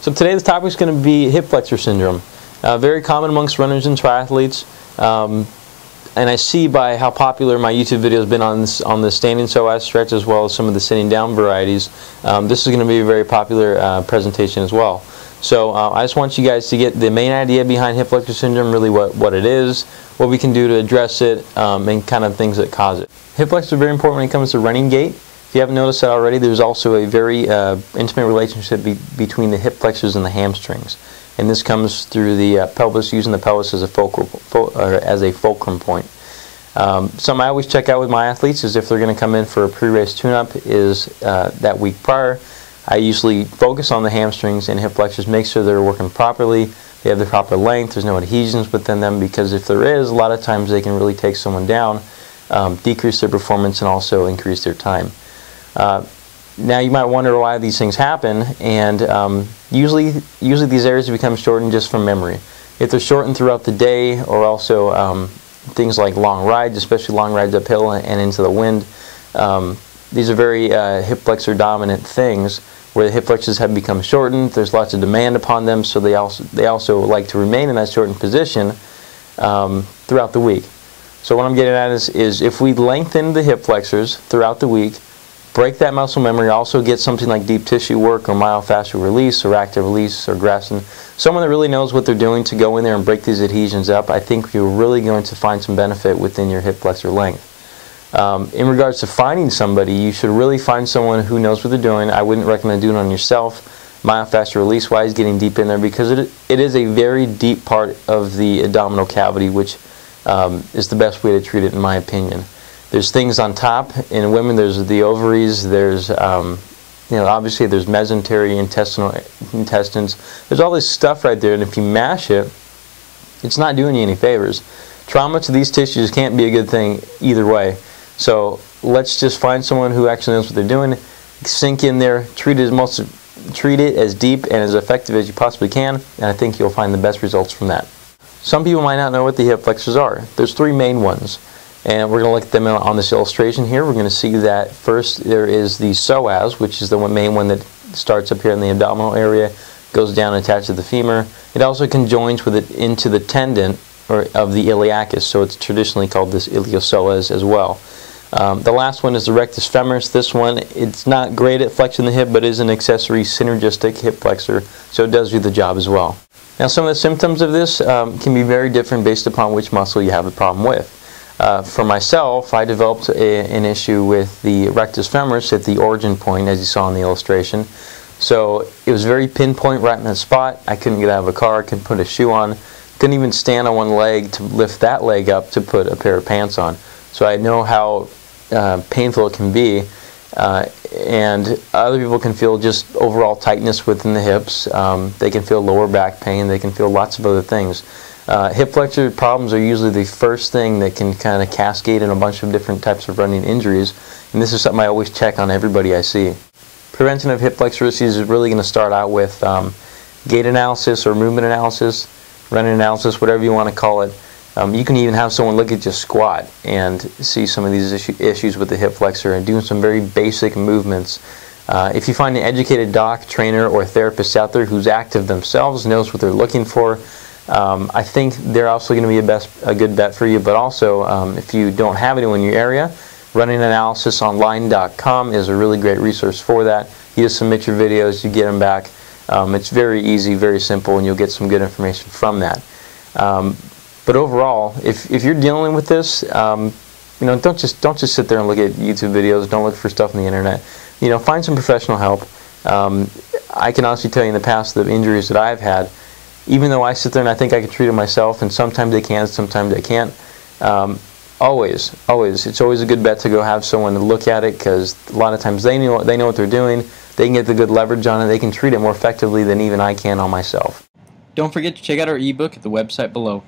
So today the topic is going to be hip flexor syndrome. Very common amongst runners and triathletes, and I see by how popular my YouTube video has been on the standing psoas stretch as well as some of the sitting down varieties. This is going to be a very popular presentation as well. So I just want you guys to get the main idea behind hip flexor syndrome, really what it is, what we can do to address it, and kind of things that cause it. Hip flexors are very important when it comes to running gait. If you haven't noticed that already, there's also a very intimate relationship between the hip flexors and the hamstrings. And this comes through the pelvis, using the pelvis as a fulcrum point. Something I always check out with my athletes is if they're going to come in for a pre-race tune-up is that week prior. I usually focus on the hamstrings and hip flexors, make sure they're working properly, they have the proper length, there's no adhesions within them, because if there is, a lot of times they can really take someone down, decrease their performance, and also increase their time. Now you might wonder why these things happen, and usually these areas become shortened just from memory. If they're shortened throughout the day, or also things like long rides, especially long rides uphill and into the wind, these are very hip flexor dominant things where the hip flexors have become shortened. There's lots of demand upon them, so they also like to remain in that shortened position throughout the week. So what I'm getting at is if we lengthen the hip flexors throughout the week, break that muscle memory, also get something like deep tissue work or myofascial release or active release or grafting, someone that really knows what they're doing to go in there and break these adhesions up, I think you're really going to find some benefit within your hip flexor length. In regards to finding somebody, you should really find someone who knows what they're doing. I wouldn't recommend doing it on yourself, myofascial release wise, getting deep in there, because it is a very deep part of the abdominal cavity, which is the best way to treat it in my opinion. There's things on top. In women, there's the ovaries, there's obviously there's mesentery, intestines. There's all this stuff right there, and if you mash it, it's not doing you any favors. Trauma to these tissues can't be a good thing either way. So let's just find someone who actually knows what they're doing, sink in there, treat it as deep and as effective as you possibly can, and I think you'll find the best results from that. Some people might not know what the hip flexors are. There's three main ones. And we're going to look at them on this illustration here. We're going to see that first there is the psoas, which is the main one that starts up here in the abdominal area, goes down attached to the femur. It also conjoins with it into the tendon of the iliacus, so it's traditionally called this iliopsoas as well. The last one is the rectus femoris. This one, it's not great at flexing the hip, but is an accessory synergistic hip flexor, so it does do the job as well. Now some of the symptoms of this can be very different based upon which muscle you have a problem with. For myself, I developed an issue with the rectus femoris at the origin point, as you saw in the illustration. So it was very pinpoint right in that spot. I couldn't get out of a car, couldn't put a shoe on, couldn't even stand on one leg to lift that leg up to put a pair of pants on. So I know how painful it can be, and other people can feel just overall tightness within the hips. They can feel lower back pain, they can feel lots of other things. Hip flexor problems are usually the first thing that can kind of cascade in a bunch of different types of running injuries, and this is something I always check on everybody I see. Prevention of hip flexor issues is really going to start out with gait analysis or movement analysis, running analysis, whatever you want to call it. You can even have someone look at you squat and see some of these issues with the hip flexor and doing some very basic movements. If you find an educated doc, trainer, or therapist out there who's active themselves, knows what they're looking for, I think they're also going to be a good bet for you. But also, if you don't have anyone in your area, runninganalysisonline.com is a really great resource for that. You just submit your videos, you get them back. It's very easy, very simple, and you'll get some good information from that. But overall, if you're dealing with this, don't just sit there and look at YouTube videos. Don't look for stuff on the internet. Find some professional help. I can honestly tell you in the past the injuries that I've had, even though I sit there and I think I can treat it myself, and sometimes I can, sometimes I can't, it's always a good bet to go have someone to look at it, because a lot of times they know what they're doing, they can get the good leverage on it, they can treat it more effectively than even I can on myself. Don't forget to check out our ebook at the website below.